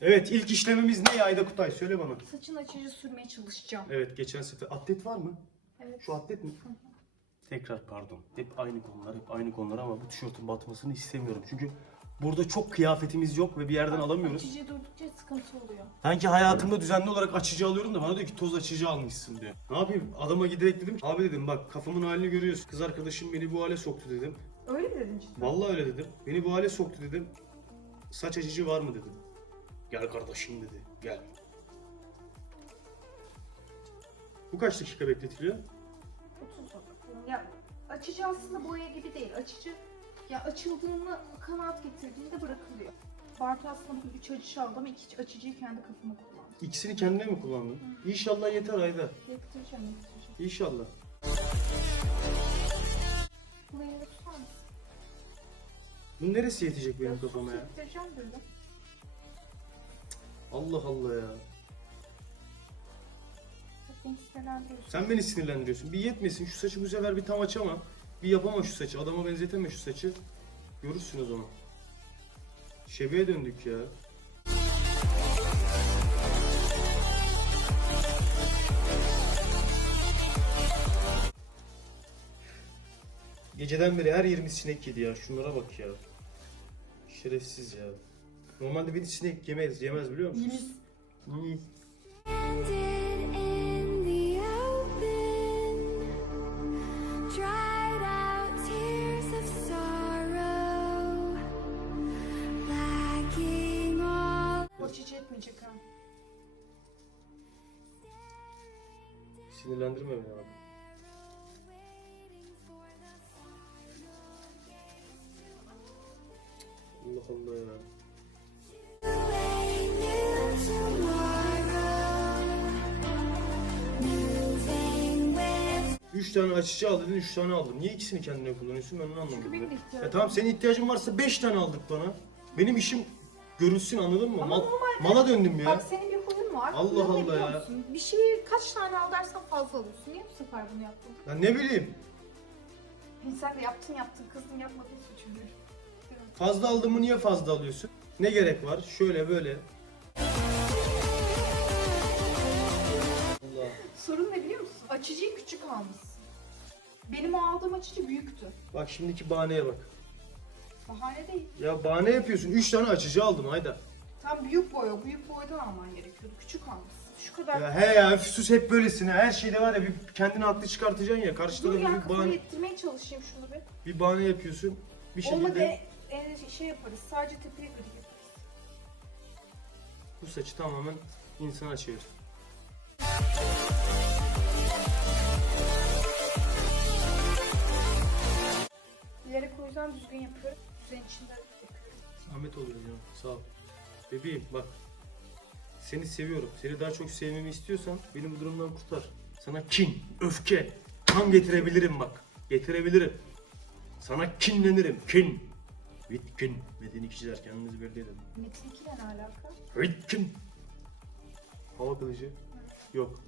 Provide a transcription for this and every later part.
Evet ilk işlemimiz ne Ayda Kutay? Söyle bana. Saçın açıcı sürmeye çalışacağım. Evet geçen sefer atlet var mı? Evet. Şu atlet mi? Tekrar pardon. Hep aynı konular, hep aynı konular ama bu tişörtün batmasını istemiyorum. Çünkü burada çok kıyafetimiz yok ve bir yerden alamıyoruz. Açıcı durdukça sıkıntı oluyor. Sanki hayatımda düzenli olarak açıcı alıyorum da bana diyor ki toz açıcı almışsın diyor. Ne yapayım? Adama giderek dedim. Abi dedim bak kafamın halini görüyorsun. Kız arkadaşım beni bu hale soktu dedim. Öyle mi dedin cidden? Vallahi öyle dedim. Beni bu hale soktu dedim. Saç açıcı var mı dedim. Gel kardeşim dedi. Gel. Bu kaç dakika bekletiliyor? 30 dakika. Ya açıcı aslında boya gibi değil. Açıcı ya açıldığını kanaat getirdiğinde bırakılıyor. Bartu aslında bugün 3 açıcı aldı ama 2 açıcıyı kendi kafama kullandı. İkisini kendine mi kullandın? İnşallah yeter Ayda. Yakıtıracağım yakıtıracağım. İnşallah. Bunu elinde tutar mısın? Bu neresi yetecek benim kafama ya? Yakıtıracağım böyle. Allah Allah ya. Bak beni sinirlendiriyorsun. Sen beni sinirlendiriyorsun. Bir yetmesin şu saçı bu sefer bir tam açama. Bir yapama şu saçı. Adama benzeteme şu saçı. Görürsün o zaman. Şebeğe döndük ya. Geceden beri her yerimiz sinek yedi ya. Şunlara bak ya. Şerefsiz ya. Normalde beni sinek yemez, yemez biliyor musunuz? Lacking all. Açıcı etmeyecek ha. Sinirlendirme beni abi. Allah Allah ya. Üç tane açıcı al dedin, üç tane aldım. Niye ikisini kendine kullanıyorsun ben onu anlamadım. Çünkü benim ya. de ihtiyacım Ya tamam senin ihtiyacın varsa beş tane aldık bana. Benim işim görülsün anladın mı? Ama Mal- normalde- mala döndüm ya. Bak senin bir huyun var. Allah Huyun ne Allah biliyor ya. musun? Bir şeyi kaç tane al dersen fazla alıyorsun. Niye bu sefer bunu yaptın? Ya ne bileyim. Sen de yaptın yaptın kızdın yapmadın suçu. Fazla aldığımı niye fazla alıyorsun? Ne gerek var? Şöyle böyle. Sorun ne biliyor musun? Açıcıyı küçük almışsın. Benim o aldığım açıcı büyüktü. Bak şimdiki bahaneye bak. Bahane değil. Ya bahane yapıyorsun. Üç tane açıcı aldım Ayda. Tam büyük boy, o büyük boydan alman gerekiyordu. Küçük almışsın. Şu kadar. Ya he ya sus hep böylesin. ha. Her şeyde var ya bir kendini haklı çıkartacaksın ya. Karşı Dur tarafa ya bir bahane, ettirmeye çalışayım şunu bir. bir bahane yapıyorsun. Bir Olmadı şekilde e, e, şey yaparız. Sadece tepeye gri yaparız. bu saçı tamamen insana çevir. Yüzden düzgün yapıyorum. Senin için de yapıyorum. Zahmet oluyor ya. Sağ ol. Bebeğim bak. Seni seviyorum. Seni daha çok sevmemi istiyorsan beni bu durumdan kurtar. Sana kin, öfke, kan getirebilirim bak. Getirebilirim. Sana kinlenirim. Kin. Vitkin. Metin ikiciler kendinizi belli edin. Metin 2 ile ne alaka? Vitkin. Hava kılıcı. Yok.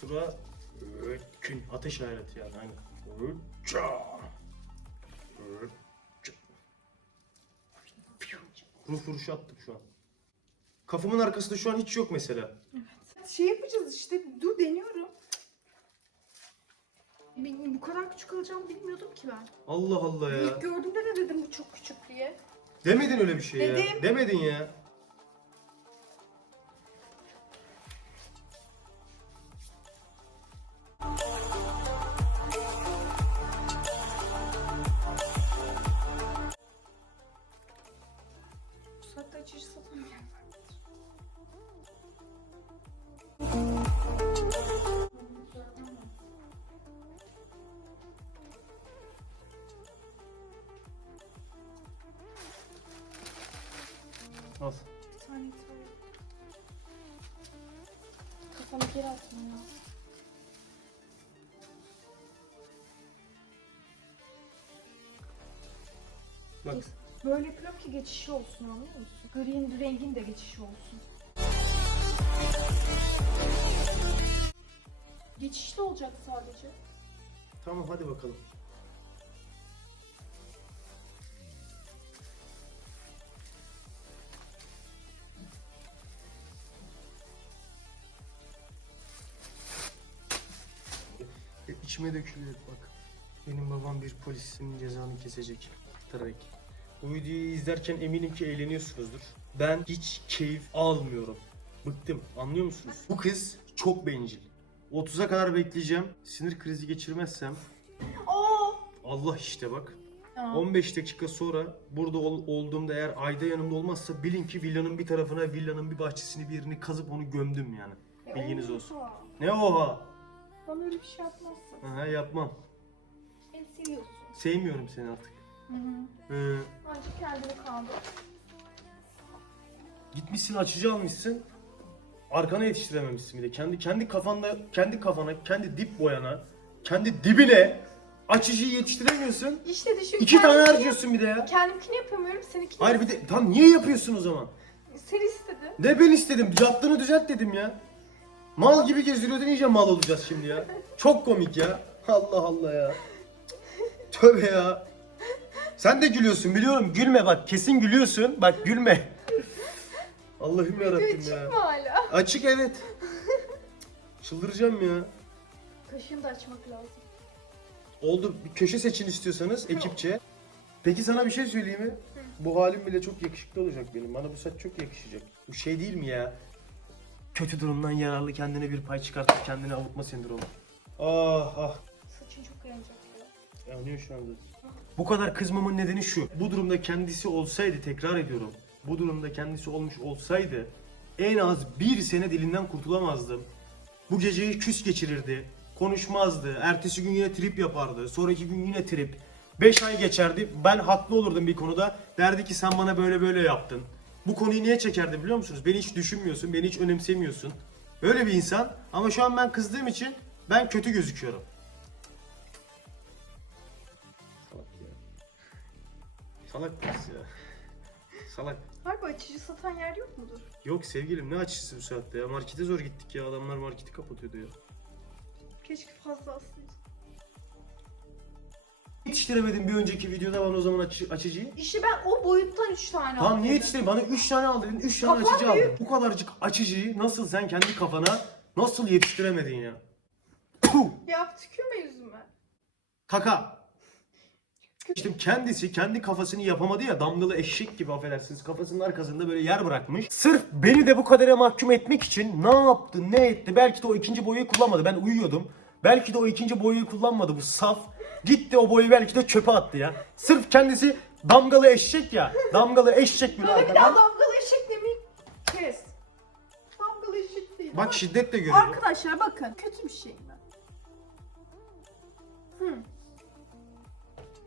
Sıra Vitkin. Ateş hayreti yani aynen. Vitkin. Ruh vuruşu attık şu an. Kafamın arkasında şu an hiç yok mesela. Şey yapacağız işte. Dur deniyorum. Bu kadar küçük alacağımı bilmiyordum ki ben. Allah Allah ya. İlk gördüğümde de dedim bu çok küçük diye. Demedin öyle bir şey ya. Dedim. Demedin ya. Geri atmam lazım. Bak. Böyle yapıyorum ki geçişi olsun anlıyor musun? Green rengin de geçişi olsun. Geçişli olacak sadece. Tamam hadi bakalım. İçime dökülüyor bak. Benim babam bir polisin cezanı kesecek. Trek. Bu videoyu izlerken eminim ki eğleniyorsunuzdur. Ben hiç keyif almıyorum. Bıktım. Anlıyor musunuz? Bu kız çok bencil. 30'a kadar bekleyeceğim. Sinir krizi geçirmezsem Aa! Allah işte bak. Ya. 15 dakika sonra burada ol- olduğumda eğer Ayda yanımda olmazsa bilin ki villanın bir tarafına villanın bir bahçesini bir yerini kazıp onu gömdüm yani. E, Bilginiz olsun. Ne oha? Bana öyle bir şey yapmazsın. Aha yapmam. Beni seviyorsun. Sevmiyorum seni artık. Hı hı. Ee, Ancak kendini kaldır. gitmişsin açıcı almışsın. Arkana yetiştirememişsin bir de. Kendi kendi kafanda, kendi kafana, kendi dip boyana, kendi dibine açıcıyı yetiştiremiyorsun. İşte düşün. İki tane kendimkini- harcıyorsun bir de ya. Kendimkini yapamıyorum, seninkini. Hayır bir de tam niye yapıyorsun o zaman? Sen istedin. Ne ben istedim? Yaptığını düzelt dedim ya. Mal gibi gezdiriyordun iyice mal olacağız şimdi ya. Çok komik ya. Allah Allah ya. Tövbe ya. Sen de gülüyorsun biliyorum. Gülme bak kesin gülüyorsun. Bak gülme. Allah'ım yarabbim Açık ya. mı hala? Açık evet. Çıldıracağım ya. Kaşını da açmak lazım. Oldu bir köşe seçin istiyorsanız ekipçe. Peki sana bir şey söyleyeyim mi? Bu halim bile çok yakışıklı olacak benim. Bana bu saç çok yakışacak. Bu şey değil mi ya? Kötü durumdan yararlı kendine bir pay çıkartıp kendini avutma sendromu. Ah ah. Saçın çok yanacak ya. Yanıyor şu anda. Bu kadar kızmamın nedeni şu. Bu durumda kendisi olsaydı tekrar ediyorum. Bu durumda kendisi olmuş olsaydı en az bir sene dilinden kurtulamazdım. Bu geceyi küs geçirirdi. Konuşmazdı. Ertesi gün yine trip yapardı. Sonraki gün yine trip. 5 ay geçerdi. Ben haklı olurdum bir konuda. Derdi ki sen bana böyle böyle yaptın. Bu konuyu niye çekerdi biliyor musunuz? Beni hiç düşünmüyorsun. Beni hiç önemsemiyorsun. Öyle bir insan. Ama şu an ben kızdığım için ben kötü gözüküyorum. Salak ya. Salak kız ya. Salak. Harbi açıcı satan yer yok mudur? Yok sevgilim ne açısı bu saatte ya. Markete zor gittik ya. Adamlar marketi kapatıyordu ya. Keşke fazla alsaydı. Yetiştiremedim bir önceki videoda bana o zaman açı, açıcıyı. İşte ben o boyuttan 3 tane aldım. Tamam niye yetiştireyim? Bana 3 tane al dedin. 3 tane açıcı aldın. Bu kadarcık açıcıyı nasıl sen kendi kafana nasıl yetiştiremedin ya? Puh! Ya tükürme yüzüme. Kaka. İşte kendisi kendi kafasını yapamadı ya damgalı eşek gibi affedersiniz kafasının arkasında böyle yer bırakmış. Sırf beni de bu kadere mahkum etmek için ne yaptı ne etti belki de o ikinci boyayı kullanmadı ben uyuyordum. Belki de o ikinci boyayı kullanmadı bu saf. Gitti o boyu belki de çöpe attı ya. Sırf kendisi damgalı eşek ya. Damgalı eşek bile Bana bir arkadan. daha damgalı eşek demeyi kes. Damgalı eşek değil. Bak şiddetle görüyor. Arkadaşlar bakın kötü bir şey mi? Hı.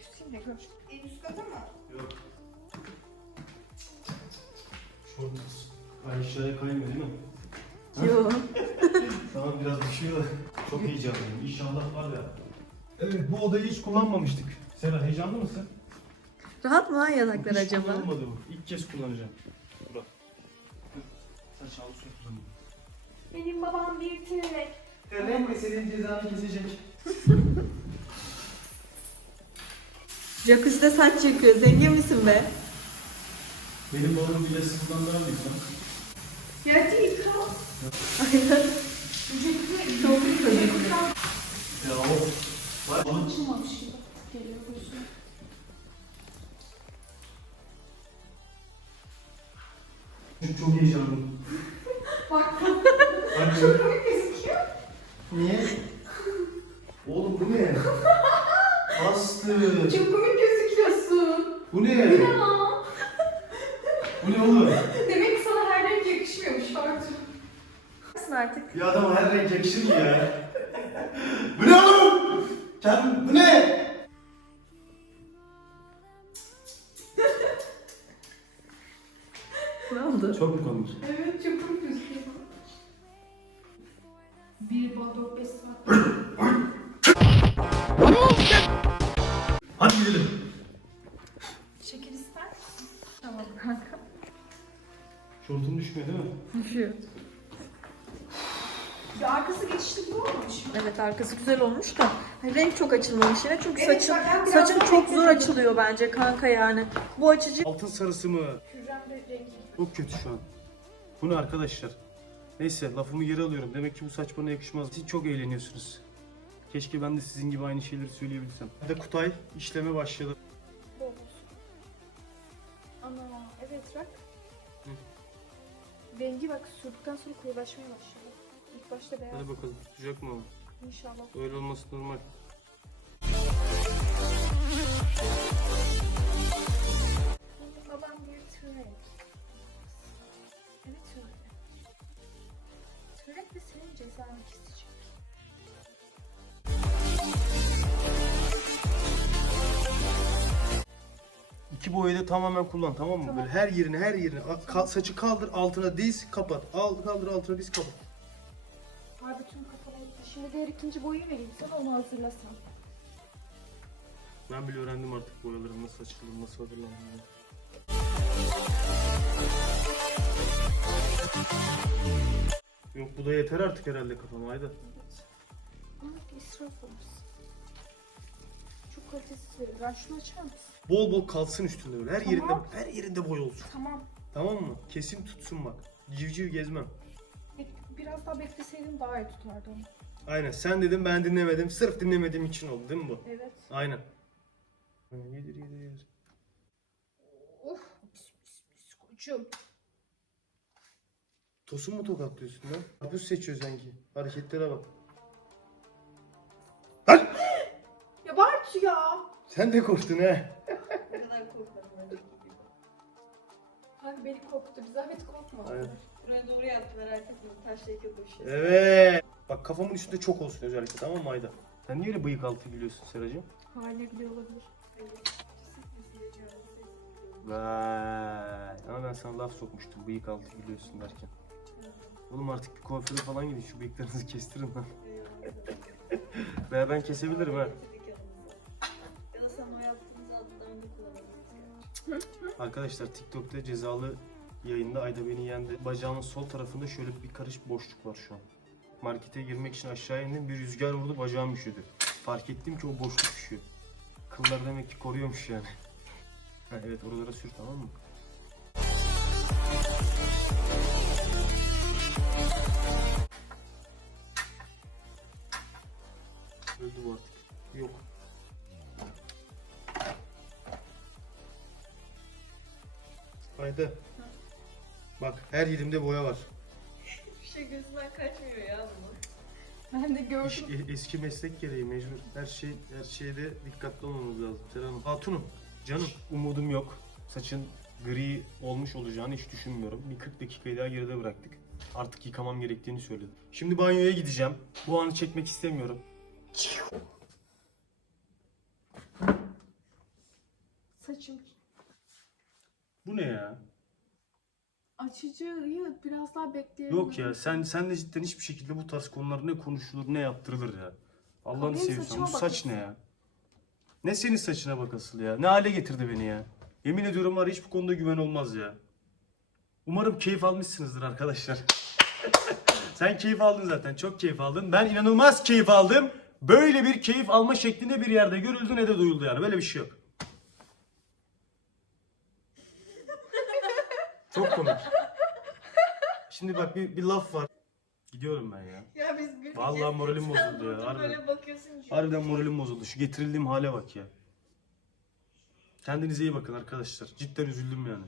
Üstüne görüş. En üst kata mı? Yok. Aşağıya kaymıyor değil mi? Yok. Tamam biraz düşüyor da çok heyecanlıyım. İnşallah var ya. Evet bu odayı hiç kullanmamıştık. Sera heyecanlı mısın? Rahat mı lan yataklar hiç acaba? kullanmadı bu. İlk kez kullanacağım. Burak. Sen şalı su kullan. Benim babam bir tirek. Terlen de senin cezanı kesecek. Jacuzzi'de saç yıkıyor. Zengin misin be? Benim babam bile sıfırlandıran bir insan. Gerçi yıka. Aynen. Çok yıkıyor. Ya o. Açılmamış gibi. Geliyor gözüme. Çok, çok heyecanlıyım. Bak Hadi. çok komik gözüküyor. Niye? Oğlum bu ne? Bastı. Çok komik gözüküyorsun. Bu ne? Komik? Evet çok gözüküyor. Bir bak 4-5 saat. Hadi gidelim. Şeker ister misin? Tamam kanka. Şortum düşmüyor değil mi? Düşüyor. Bir arkası geçişli olmamış mı? Evet arkası güzel olmuş da renk çok açılmamış yine çünkü Evet, saçın saçın çok zor açılıyor bence kanka yani. Bu açıcı Altın sarısı mı? Kürrem de rengi. Çok kötü şu an. Bu ne arkadaşlar? Neyse lafımı geri alıyorum. Demek ki bu saç bana yakışmaz. Siz çok eğleniyorsunuz. Keşke ben de sizin gibi aynı şeyleri söyleyebilsem. Hadi Kutay işleme başladı. Bol olsun. Ana evet rak. Hı. Rengi bak sürdükten sonra koyulaşmaya başladı. İlk başta beyaz. Hadi bakalım tutacak mı ama? İnşallah. Öyle olması normal. Cezanı kesecek. İki boyayı da tamamen kullan tamam mı? Tamam. Böyle her yerini her yerini a- ka- saçı kaldır altına diz kapat. Al kaldır altına diz kapat. Abi tüm gitti. Şimdi diğer ikinci boyu vereyim sana onu hazırlasan. Ben bile öğrendim artık boyaların nasıl açılır, nasıl hazırlandığını. Yok bu da yeter artık herhalde kafama Ayda. Ama israf olursun. Çok kalitesiz verir. Ben şunu açar mısın? Bol bol kalsın üstünde böyle. Her yerinde Tamam. her yerinde boy olsun. Tamam. Tamam mı? Kesin tutsun bak. Civciv gezmem. Bek- Biraz daha bekleseydin daha iyi tutardı onu. Aynen sen dedim ben dinlemedim. Sırf dinlemediğim için oldu değil mi bu? Evet. Aynen. Yedir yedir yedir. Of. Pis pis pis koçum. Tosun mu tokatlıyorsun lan? Yapıyorsun seçiyor sanki. Hareketlere bak. Lan! Ya Bartu ya. Sen de korktun ha. Ne kadar korkmadım. Kanka beni korkuttu. Bir zahmet korkma. Aynen. Buraya doğru yaptı merak etme. Taş şekil boşuyor. Evet. Bak kafamın üstünde çok olsun özellikle tamam mı Ayda? Sen niye öyle bıyık altı gülüyorsun Seracığım? Haline bile olabilir. Vay. Ama ben sana laf sokmuştum bıyık altı gülüyorsun derken. Oğlum artık bir kuaföre falan gidin şu bıyıklarınızı kestirin lan. Veya ben kesebilirim ha. Ya da sen o yaptığınız adlarını kullanabiliriz. Arkadaşlar TikTok'ta cezalı yayında Ayda beni yendi. Bacağımın sol tarafında şöyle bir karış boşluk var şu an. Markete girmek için aşağı indim bir rüzgar vurdu bacağım üşüdü. Fark ettim ki o boşluk üşüyor. Kıllar demek ki koruyormuş yani. Ha, evet oralara sür tamam mı? Öldü bu artık. Yok. Haydi. Bak her yerimde boya var. Bir şey gözünden kaçmıyor ya bunu. Ben de gördüm. İş- e- eski meslek gereği mecbur. Her şey her şeyde dikkatli olmamız lazım. Selam. Hatunum, canım. Umudum yok. Saçın gri olmuş olacağını hiç düşünmüyorum. Bir 40 dakikayı daha geride bıraktık. Artık yıkamam gerektiğini söyledi. Şimdi banyoya gideceğim. Bu anı çekmek istemiyorum. Saçım. Bu ne ya? Açıcıyı biraz daha bekleyelim. Yok ya sen sen de cidden hiçbir şekilde bu tarz konular ne konuşulur ne yaptırılır ya. Allah'ını Benim seviyorsan saçıma bu saç bakıyorsun. ne ya? Ne senin saçına bak asıl ya? Ne hale getirdi beni ya? Yemin ediyorum var ya, hiç bu konuda güven olmaz ya. Umarım keyif almışsınızdır arkadaşlar. Sen keyif aldın zaten. Çok keyif aldın. Ben inanılmaz keyif aldım. Böyle bir keyif alma şeklinde bir yerde görüldü ne de duyuldu yani. Böyle bir şey yok. Çok komik. Şimdi bak bir, bir laf var. Gidiyorum ben ya. Ya biz güleceğiz. Vallahi moralim bozuldu ya, harbiden. Böyle bakıyorsun. Harbiden moralim bozuldu. Şu getirildiğim hale bak ya. Kendinize iyi bakın arkadaşlar. Cidden üzüldüm yani.